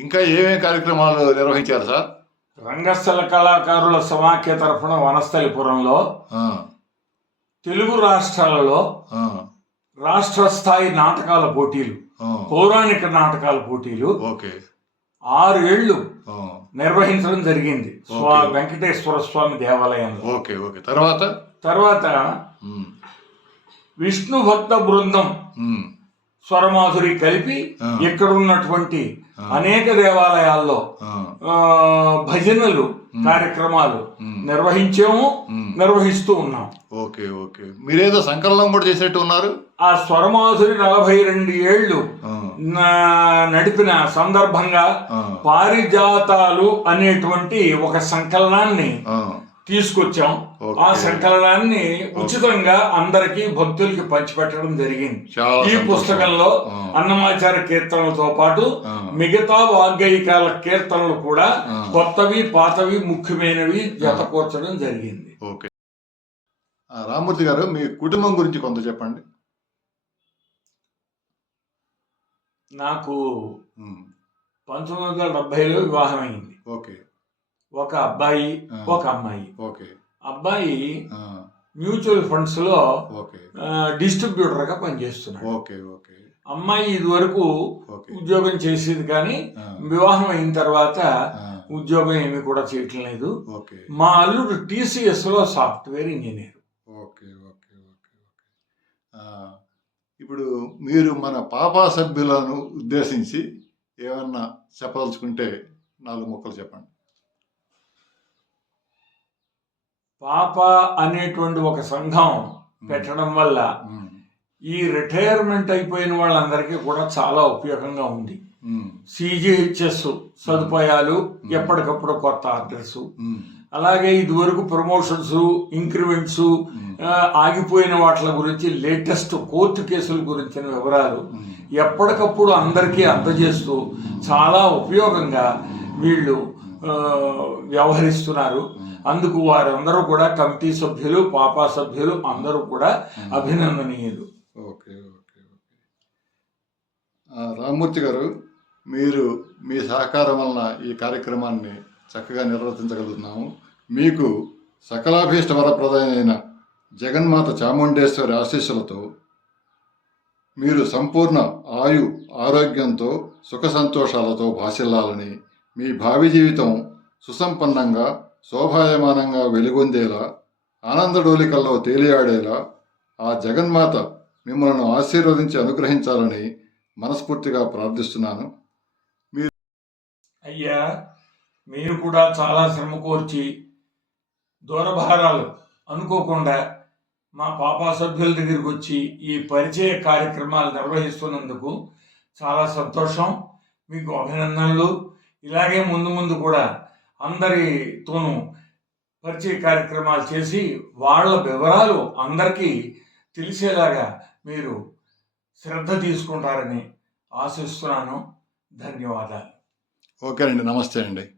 ఇంకా ఏమేమి కార్యక్రమాలు నిర్వహించారు సార్? రంగస్థల కళాకారుల సమాఖ్య తరఫున వనస్థలిపురంలో తెలుగు రాష్ట్రాలలో రాష్ట్ర స్థాయి నాటకాల పోటీలు పౌరాణిక నాటకాల పోటీలు ఓకే. ఆరు ఏళ్ళు నిర్వహించడం జరిగింది. వెంకటేశ్వర స్వామి దేవాలయంలో. Okay okay. తర్వాత? తర్వాత విష్ణు భక్త బృందం స్వరమాధురి కలిపి. ఇక్కడ ఉన్నటువంటి. అనేక దేవాలయాల్లో భజనలు కార్యక్రమాలు నిర్వహించాము. నిర్వహిస్తూ ఉన్నాం. Okay okay. మీరేదో సంకలనం కూడా చేసేట్టు ఉన్నారు? ఆ స్వరమాధురి నలభై రెండు ఏళ్ళు నడిపిన సందర్భంగా పారిజాతాలు అనేటువంటి ఒక సంకలనాన్ని తీసుకొచ్చాం. ఆ సంకలనాన్ని ఉచితంగా అందరికీ భక్తులకి పంచిపెట్టడం జరిగింది ఈ. పుస్తకంలో ఆ. అన్నమాచార్య కీర్తనలతో పాటు. మిగతా వాగ్గేయకాల కీర్తనలు కూడా. కొత్తవి పాతవి ముఖ్యమైనవి జతకూర్చడం జరిగింది ఓకే రామూర్తి గారు మీ కుటుంబం గురించి కొంత చెప్పండి నాకు పంతొమ్మిది వందల డెబ్బైలో వివాహం అయింది ఓకే ఒక అబ్బాయి. ఒక అమ్మాయి. ఓకే. అబ్బాయి మ్యూచువల్ ఫండ్స్లో ఓకే. డిస్ట్రిబ్యూటర్గా పనిచేస్తున్నాడు. Okay okay. అమ్మాయి ఇదివరకు ఓకే. ఉద్యోగం చేసేది కానీ వివాహం అయిన తర్వాత ఉద్యోగం ఏమీ కూడా చేయటం లేదు. మా అల్లుడు టీసీఎస్లో software engineer. Okay okay okay ఇప్పుడు మీరు మన పాపా సభ్యులను ఉద్దేశించి ఏమన్నా చెప్పదలుచుకుంటే నాలుగు ముక్కలు చెప్పండి. పాప అనేటువంటి ఒక సంఘం పెట్టడం వల్ల ఈ రిటైర్మెంట్ అయిపోయిన వాళ్ళందరికీ కూడా చాలా ఉపయోగంగా ఉంది. సిజిహెచ్ఎస్ సదుపాయాలు ఎప్పటికప్పుడు కొత్త ఆర్డర్స్. అలాగే ఇదివరకు ప్రమోషన్స్ ఇంక్రిమెంట్స్ ఆగిపోయిన వాటి గురించి లేటెస్ట్ కోర్టు కేసుల గురించిన వివరాలు. ఎప్పటికప్పుడు అందరికీ అందజేస్తూ చాలా ఉపయోగంగా వీళ్ళు వ్యవహరిస్తున్నారు. అందుకు వారందరూ కూడా కమిటీ సభ్యులు పాపా సభ్యులు అందరూ కూడా అభినందనీయులు. Okay okay okay. రామ్మూర్తి గారు మీరు మీ సహకారం వలన ఈ కార్యక్రమాన్ని చక్కగా నిర్వర్తించగలుగుతున్నాము. మీకు సకలాభీష్ట వరప్రదైన జగన్మాత చాముండేశ్వరి ఆశీస్సులతో మీరు సంపూర్ణ ఆయు ఆరోగ్యంతో సుఖ సంతోషాలతో భాసిల్లాలని మీ భావి జీవితం సుసంపన్నంగా శోభాయమానంగా వెలుగొందేలా ఆనందడోలికల్లో తేలియాడేలా ఆ జగన్మాత మిమ్మల్ని ఆశీర్వదించి అనుగ్రహించాలని మనస్ఫూర్తిగా ప్రార్థిస్తున్నాను. మీరు అయ్యా మీరు కూడా చాలా శ్రమ కోర్చి దూరభారాలు అనుకోకుండా మా పాపా సభ్యుల దగ్గరికి వచ్చి ఈ పరిచయ కార్యక్రమాలు నిర్వహిస్తున్నందుకు చాలా సంతోషం మీకు అభినందనలు. ఇలాగే ముందు ముందు కూడా అందరితోనూ పరిచయ కార్యక్రమాలు చేసి వాళ్ళ వివరాలు అందరికీ తెలిసేలాగా మీరు శ్రద్ధ తీసుకుంటారని ఆశిస్తున్నాను. ధన్యవాదాలు. ఓకేనండి నమస్తే అండి.